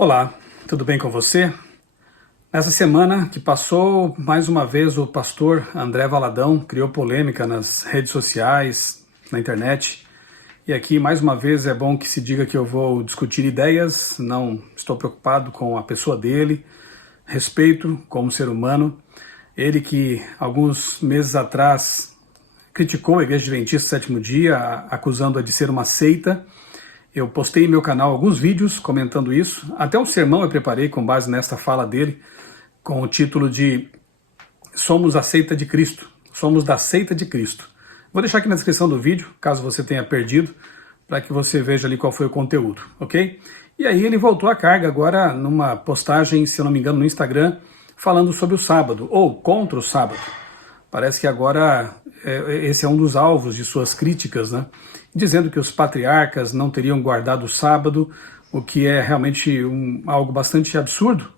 Olá, tudo bem com você? Nessa semana que passou, mais uma vez o pastor André Valadão criou polêmica nas redes sociais, na internet. E aqui, mais uma vez, é bom que se diga que eu vou discutir ideias, não estou preocupado com a pessoa dele, respeito como ser humano. Ele que, alguns meses atrás, criticou a Igreja Adventista do Sétimo Dia, acusando-a de ser uma seita. Eu postei em meu canal alguns vídeos comentando isso, até um sermão eu preparei com base nesta fala dele, com o título de Somos a Seita de Cristo, somos da Seita de Cristo. Vou deixar aqui na descrição do vídeo, caso você tenha perdido, para que você veja ali qual foi o conteúdo, ok? E aí ele voltou à carga agora numa postagem, se eu não me engano, no Instagram, falando sobre o sábado, ou contra o sábado. Parece que agora esse é um dos alvos de suas críticas, né? Dizendo que os patriarcas não teriam guardado o sábado, o que é realmente algo bastante absurdo.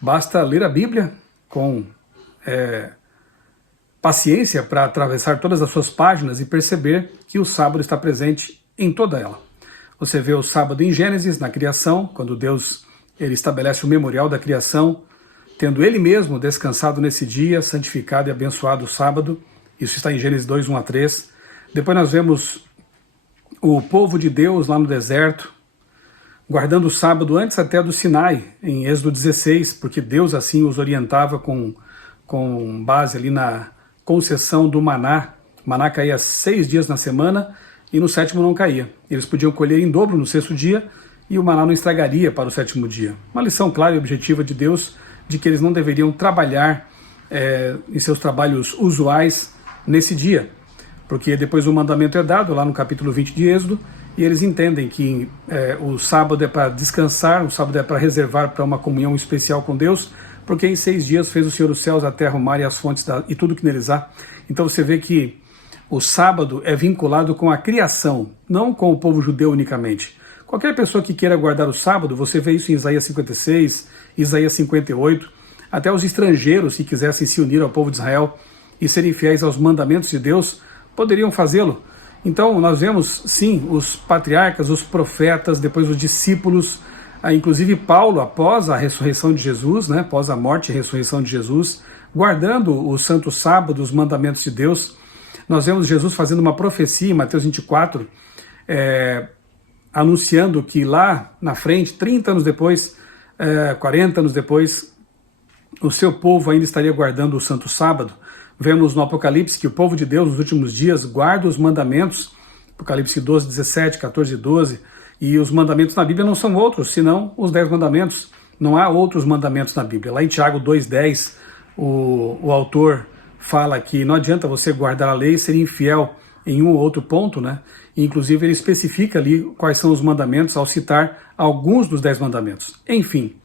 Basta ler a Bíblia com paciência para atravessar todas as suas páginas e perceber que o sábado está presente em toda ela. Você vê o sábado em Gênesis, na criação, quando Deus ele estabelece o memorial da criação, tendo ele mesmo descansado nesse dia, santificado e abençoado o sábado. Isso está em Gênesis 2, 1 a 3. Depois nós vemos o povo de Deus lá no deserto, guardando o sábado antes até do Sinai, em Êxodo 16, porque Deus assim os orientava com base ali na concessão do maná. O maná caía 6 dias na semana e no sétimo não caía. Eles podiam colher em dobro no sexto dia e o maná não estragaria para o sétimo dia. Uma lição clara e objetiva de Deus de que eles não deveriam trabalhar em seus trabalhos usuais nesse dia, porque depois o mandamento é dado lá no capítulo 20 de Êxodo, e eles entendem que o sábado é para descansar, o sábado é para reservar para uma comunhão especial com Deus, porque em 6 dias fez o Senhor os céus, a terra, o mar e as fontes e tudo que neles há. Então você vê que o sábado é vinculado com a criação, não com o povo judeu unicamente. Qualquer pessoa que queira guardar o sábado, você vê isso em Isaías 56, Isaías 58, até os estrangeiros que quisessem se unir ao povo de Israel e serem fiéis aos mandamentos de Deus, poderiam fazê-lo. Então nós vemos, sim, os patriarcas, os profetas, depois os discípulos, inclusive Paulo, após a ressurreição de Jesus, né, após a morte e ressurreição de Jesus, guardando o santo sábado, os mandamentos de Deus. Nós vemos Jesus fazendo uma profecia em Mateus 24, anunciando que lá na frente, 30 anos depois, 40 anos depois, o seu povo ainda estaria guardando o santo sábado. Vemos no Apocalipse que o povo de Deus nos últimos dias guarda os mandamentos, Apocalipse 12, 17, 14 e 12, e os mandamentos na Bíblia não são outros, senão os 10 mandamentos. Não há outros mandamentos na Bíblia. Lá em Tiago 2,10, o autor fala que não adianta você guardar a lei e ser infiel em um ou outro ponto, né? E, inclusive ele especifica ali quais são os mandamentos ao citar alguns dos 10 mandamentos. Enfim,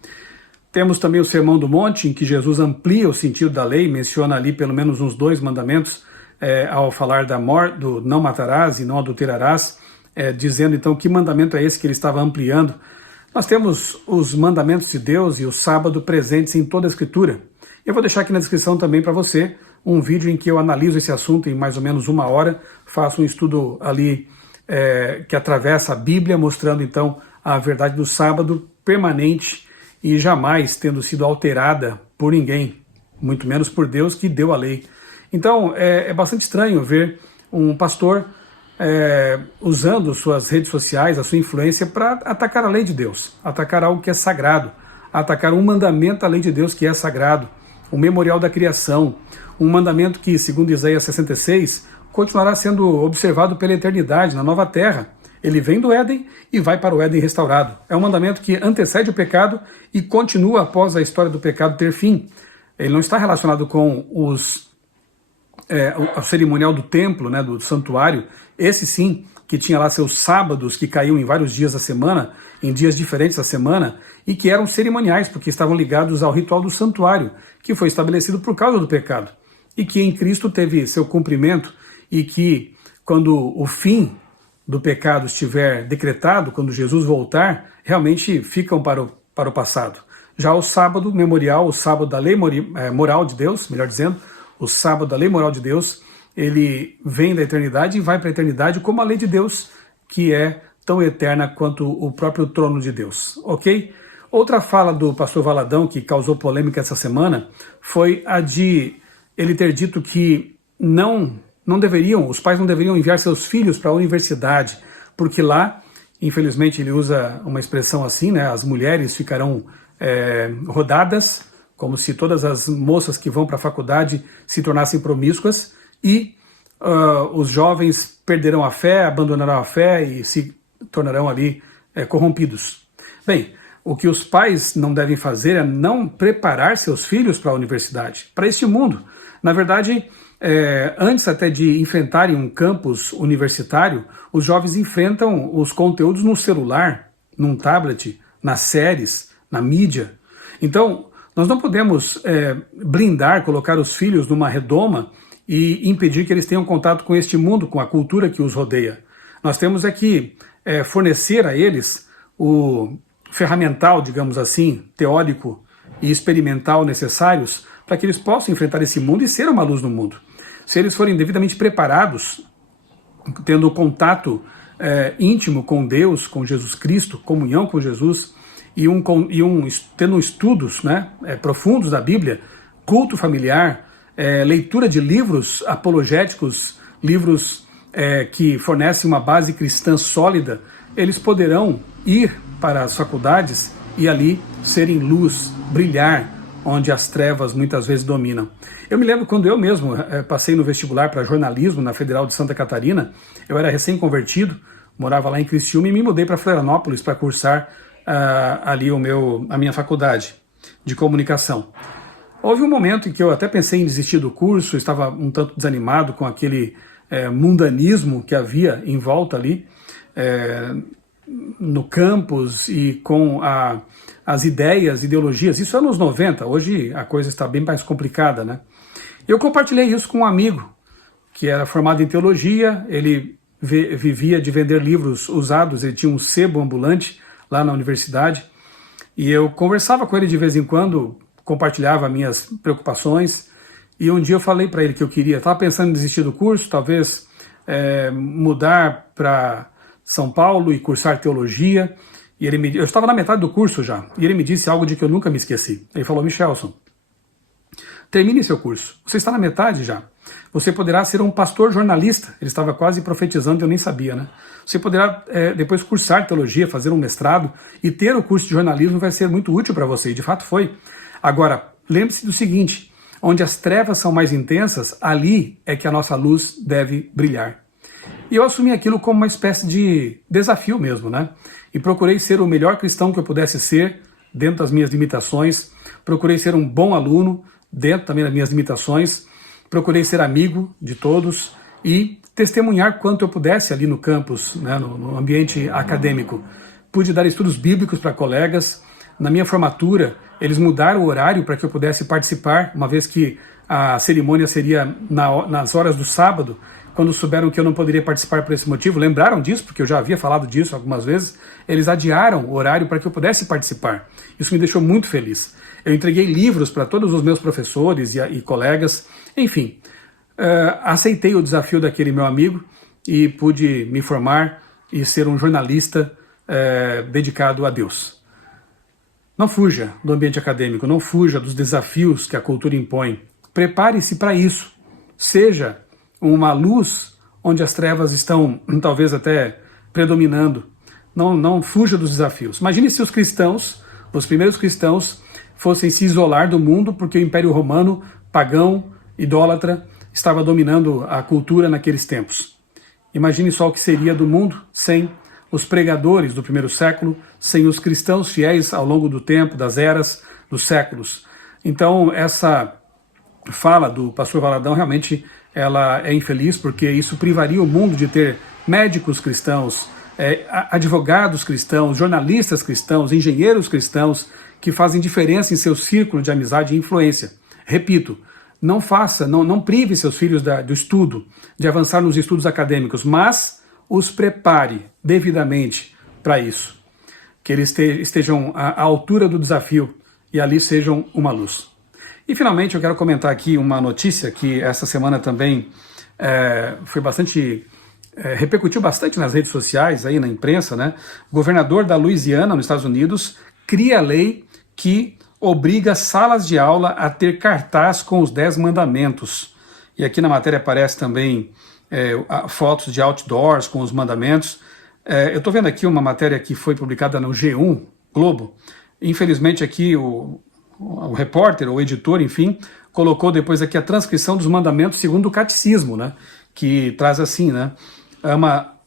temos também o Sermão do Monte, em que Jesus amplia o sentido da lei, menciona ali pelo menos uns 2 mandamentos, ao falar do não matarás e não adulterarás, dizendo então que mandamento é esse que ele estava ampliando. Nós temos os mandamentos de Deus e o sábado presentes em toda a Escritura. Eu vou deixar aqui na descrição também para você um vídeo em que eu analiso esse assunto em mais ou menos 1 hora, faço um estudo ali que atravessa a Bíblia, mostrando então a verdade do sábado permanente e jamais tendo sido alterada por ninguém, muito menos por Deus que deu a lei. Então é bastante estranho ver um pastor usando suas redes sociais, a sua influência para atacar a lei de Deus, atacar algo que é sagrado, atacar um mandamento da lei de Deus que é sagrado, o memorial da criação, um mandamento que, segundo Isaías 66, continuará sendo observado pela eternidade na nova terra. Ele vem do Éden e vai para o Éden restaurado. É um mandamento que antecede o pecado e continua após a história do pecado ter fim. Ele não está relacionado com o cerimonial do templo, né, do santuário. Esse sim, que tinha lá seus sábados que caíam em vários dias da semana, em dias diferentes da semana, e que eram cerimoniais, porque estavam ligados ao ritual do santuário, que foi estabelecido por causa do pecado, e que em Cristo teve seu cumprimento, e que quando o fim do pecado estiver decretado, quando Jesus voltar, realmente ficam para o passado. Já o sábado memorial, o sábado da lei moral de Deus, melhor dizendo, o sábado da lei moral de Deus, ele vem da eternidade e vai para a eternidade como a lei de Deus, que é tão eterna quanto o próprio trono de Deus, ok? Outra fala do pastor Valadão, que causou polêmica essa semana, foi a de ele ter dito que os pais não deveriam enviar seus filhos para a universidade, porque lá, infelizmente ele usa uma expressão assim, né, as mulheres ficarão rodadas, como se todas as moças que vão para a faculdade se tornassem promíscuas, e os jovens perderão a fé, abandonarão a fé e se tornarão ali corrompidos. Bem, o que os pais não devem fazer é não preparar seus filhos para a universidade, para este mundo. Na verdade, antes até de enfrentarem um campus universitário, os jovens enfrentam os conteúdos no celular, num tablet, nas séries, na mídia. Então, nós não podemos blindar, colocar os filhos numa redoma e impedir que eles tenham contato com este mundo, com a cultura que os rodeia. Nós temos que fornecer a eles o ferramental, digamos assim, teórico e experimental necessários para que eles possam enfrentar esse mundo e ser uma luz no mundo. Se eles forem devidamente preparados, tendo contato íntimo com Deus, com Jesus Cristo, comunhão com Jesus, tendo estudos profundos da Bíblia, culto familiar, leitura de livros apologéticos, livros que fornecem uma base cristã sólida, eles poderão ir para as faculdades e ali serem luz, brilhar, onde as trevas muitas vezes dominam. Eu me lembro quando eu mesmo passei no vestibular para jornalismo na Federal de Santa Catarina, eu era recém-convertido, morava lá em Criciúma e me mudei para Florianópolis para cursar ali a minha faculdade de comunicação. Houve um momento em que eu até pensei em desistir do curso, estava um tanto desanimado com aquele mundanismo que havia em volta ali, no campus e com as ideias, ideologias. Isso é anos 90, hoje a coisa está bem mais complicada, né? Eu compartilhei isso com um amigo que era formado em teologia, ele vivia de vender livros usados, ele tinha um sebo ambulante lá na universidade, e eu conversava com ele de vez em quando, compartilhava minhas preocupações, e um dia eu falei para ele que eu estava pensando em desistir do curso, talvez mudar para São Paulo e cursar teologia, e eu estava na metade do curso já, e ele me disse algo de que eu nunca me esqueci. Ele falou: Michelson, termine seu curso, você está na metade já, você poderá ser um pastor jornalista. Ele estava quase profetizando e eu nem sabia, né? Você poderá depois cursar teologia, fazer um mestrado, e ter o curso de jornalismo vai ser muito útil para você, e de fato foi. Agora, lembre-se do seguinte, onde as trevas são mais intensas, ali é que a nossa luz deve brilhar. E eu assumi aquilo como uma espécie de desafio mesmo, né? E procurei ser o melhor cristão que eu pudesse ser, dentro das minhas limitações, procurei ser um bom aluno, dentro também das minhas limitações, procurei ser amigo de todos e testemunhar quanto eu pudesse ali no campus, né, no ambiente acadêmico. Pude dar estudos bíblicos para colegas. Na minha formatura, eles mudaram o horário para que eu pudesse participar, uma vez que a cerimônia seria nas horas do sábado. Quando souberam que eu não poderia participar por esse motivo, lembraram disso, porque eu já havia falado disso algumas vezes, eles adiaram o horário para que eu pudesse participar. Isso me deixou muito feliz. Eu entreguei livros para todos os meus professores e colegas, enfim, aceitei o desafio daquele meu amigo e pude me formar e ser um jornalista dedicado a Deus. Não fuja do ambiente acadêmico, não fuja dos desafios que a cultura impõe. Prepare-se para isso. Seja uma luz onde as trevas estão talvez até predominando. Não fuja dos desafios. Imagine se os primeiros cristãos, fossem se isolar do mundo porque o Império Romano, pagão, idólatra, estava dominando a cultura naqueles tempos. Imagine só o que seria do mundo sem os pregadores do primeiro século, sem os cristãos fiéis ao longo do tempo, das eras, dos séculos. Então, essa fala do pastor Valadão realmente ela é infeliz, porque isso privaria o mundo de ter médicos cristãos, advogados cristãos, jornalistas cristãos, engenheiros cristãos, que fazem diferença em seu círculo de amizade e influência. Repito, não prive seus filhos do estudo, de avançar nos estudos acadêmicos, mas os prepare devidamente para isso. Que eles estejam à altura do desafio e ali sejam uma luz. E finalmente eu quero comentar aqui uma notícia que essa semana também repercutiu bastante nas redes sociais, aí na imprensa, né? O governador da Louisiana, nos Estados Unidos, cria a lei que obriga salas de aula a ter cartaz com os 10 mandamentos. E aqui na matéria aparece também fotos de outdoors com os mandamentos. Eu estou vendo aqui uma matéria que foi publicada no G1 Globo. Infelizmente aqui o repórter, ou editor, enfim, colocou depois aqui a transcrição dos mandamentos segundo o catecismo, né? Que traz assim, né?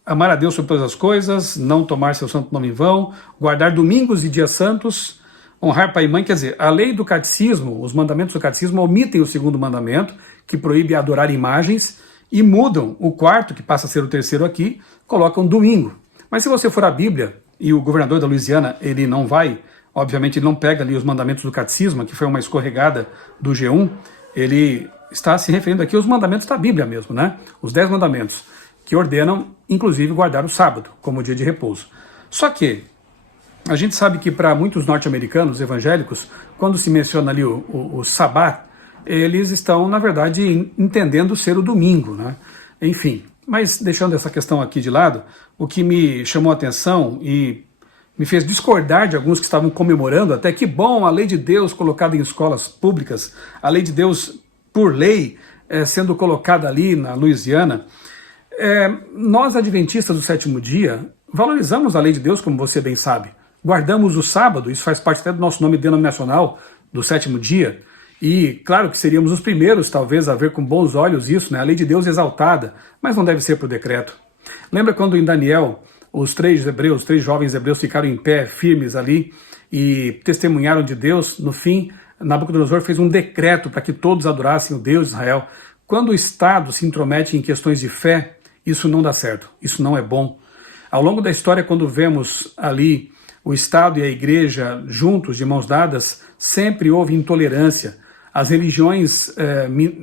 Amar a Deus sobre todas as coisas, não tomar seu santo nome em vão, guardar domingos e dias santos, honrar pai e mãe. Quer dizer, a lei do catecismo, os mandamentos do catecismo omitem o segundo mandamento, que proíbe adorar imagens, e mudam o quarto, que passa a ser o terceiro aqui, colocam domingo. Mas se você for à Bíblia, e o governador da Louisiana, ele não vai, obviamente ele não pega ali os mandamentos do catecismo, que foi uma escorregada do G1, ele está se referindo aqui aos mandamentos da Bíblia mesmo, né? Os 10 mandamentos, que ordenam, inclusive, guardar o sábado como dia de repouso. Só que a gente sabe que para muitos norte-americanos evangélicos, quando se menciona ali o sabá, eles estão, na verdade, entendendo ser o domingo, né? Enfim, mas deixando essa questão aqui de lado, o que me chamou a atenção e me fez discordar de alguns que estavam comemorando, até que bom, a lei de Deus colocada em escolas públicas, a lei de Deus por lei sendo colocada ali na Louisiana. Nós, adventistas do sétimo dia, valorizamos a lei de Deus, como você bem sabe. Guardamos o sábado, isso faz parte até do nosso nome denominacional, do sétimo dia. E claro que seríamos os primeiros, talvez, a ver com bons olhos isso, né? A lei de Deus exaltada, mas não deve ser por decreto. Lembra quando em Daniel, os três jovens hebreus ficaram em pé, firmes ali, e testemunharam de Deus? No fim, Nabucodonosor fez um decreto para que todos adorassem o Deus de Israel. Quando o Estado se intromete em questões de fé, isso não dá certo, isso não é bom. Ao longo da história, quando vemos ali o Estado e a Igreja juntos, de mãos dadas, sempre houve intolerância. As religiões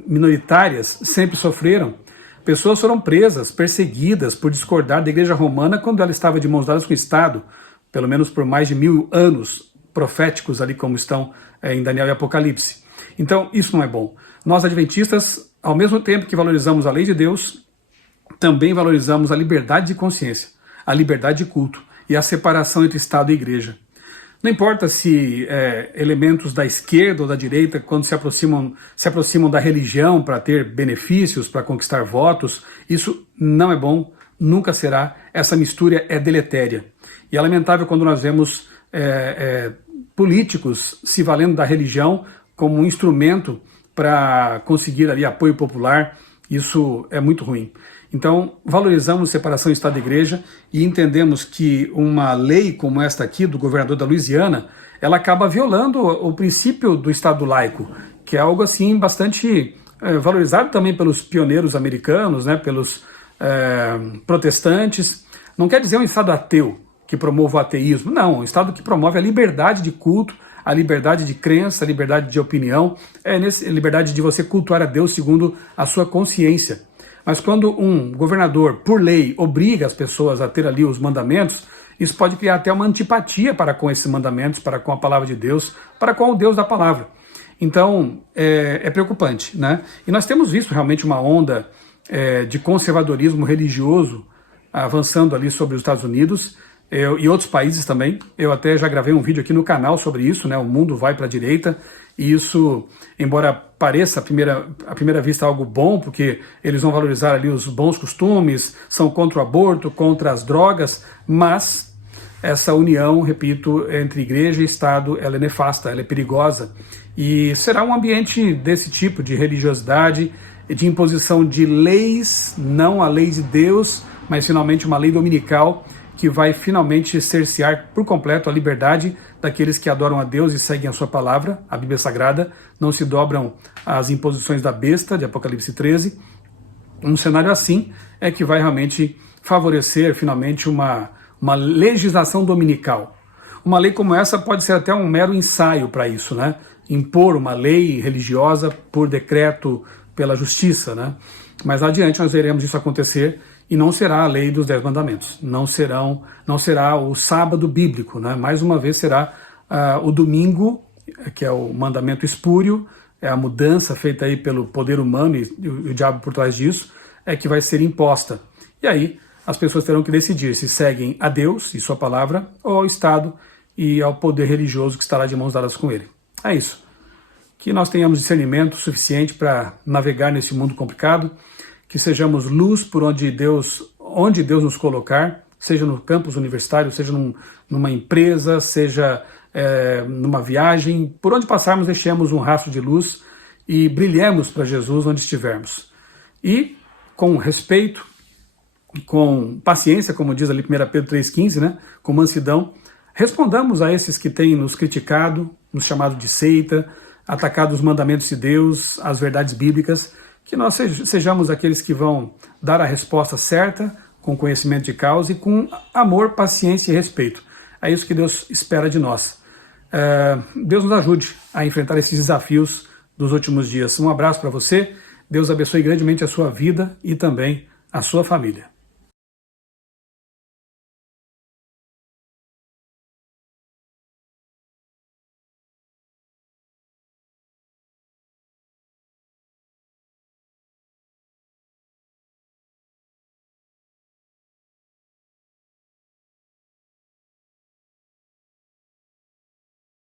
minoritárias sempre sofreram. Pessoas foram presas, perseguidas por discordar da Igreja Romana quando ela estava de mãos dadas com o Estado, pelo menos por mais de 1000 anos proféticos ali como estão em Daniel e Apocalipse. Então, isso não é bom. Nós, adventistas, ao mesmo tempo que valorizamos a lei de Deus, também valorizamos a liberdade de consciência, a liberdade de culto e a separação entre Estado e Igreja. Não importa se elementos da esquerda ou da direita, quando se aproximam da religião para ter benefícios, para conquistar votos, isso não é bom, nunca será. Essa mistura é deletéria. E é lamentável quando nós vemos políticos se valendo da religião como um instrumento para conseguir ali apoio popular. Isso é muito ruim. Então, valorizamos separação Estado e Igreja e entendemos que uma lei como esta aqui, do governador da Louisiana, ela acaba violando o princípio do Estado laico, que é algo assim bastante valorizado também pelos pioneiros americanos, né, pelos protestantes. Não quer dizer um Estado ateu, que promove o ateísmo. Não, um Estado que promove a liberdade de culto, a liberdade de crença, a liberdade de opinião, a liberdade de você cultuar a Deus segundo a sua consciência. Mas quando um governador, por lei, obriga as pessoas a ter ali os mandamentos, isso pode criar até uma antipatia para com esses mandamentos, para com a palavra de Deus, para com o Deus da palavra. Então, é preocupante, né? E nós temos visto realmente uma onda de conservadorismo religioso avançando ali sobre os Estados Unidos e outros países também. Eu até já gravei um vídeo aqui no canal sobre isso, né? O mundo vai para a direita, e isso, embora pareça à primeira vista algo bom, porque eles vão valorizar ali os bons costumes, são contra o aborto, contra as drogas, mas essa união, repito, entre igreja e Estado, ela é nefasta, ela é perigosa, e será um ambiente desse tipo de religiosidade, de imposição de leis, não a lei de Deus, mas finalmente uma lei dominical, que vai finalmente cercear por completo a liberdade daqueles que adoram a Deus e seguem a sua palavra, a Bíblia Sagrada, não se dobram às imposições da besta, de Apocalipse 13. Um cenário assim é que vai realmente favorecer finalmente uma legislação dominical. Uma lei como essa pode ser até um mero ensaio para isso, né? Impor uma lei religiosa por decreto pela justiça, né? Mas lá adiante nós veremos isso acontecer. E não será a lei dos 10 mandamentos, não será o sábado bíblico, né? Mais uma vez será o domingo, que é o mandamento espúrio, é a mudança feita aí pelo poder humano e o diabo por trás disso, que vai ser imposta. E aí as pessoas terão que decidir se seguem a Deus e sua palavra ou ao Estado, e ao poder religioso que estará de mãos dadas com ele. É isso. Que nós tenhamos discernimento suficiente para navegar nesse mundo complicado, que sejamos luz por onde Deus nos colocar, seja no campus universitário, seja numa empresa, seja numa viagem, por onde passarmos deixemos um rastro de luz e brilhemos para Jesus onde estivermos. E com respeito, com paciência, como diz ali 1 Pedro 3,15, né, com mansidão, respondamos a esses que têm nos criticado, nos chamado de seita, atacado os mandamentos de Deus, as verdades bíblicas, que nós sejamos aqueles que vão dar a resposta certa, com conhecimento de causa e com amor, paciência e respeito. É isso que Deus espera de nós. Deus nos ajude a enfrentar esses desafios dos últimos dias. Um abraço para você, Deus abençoe grandemente a sua vida e também a sua família.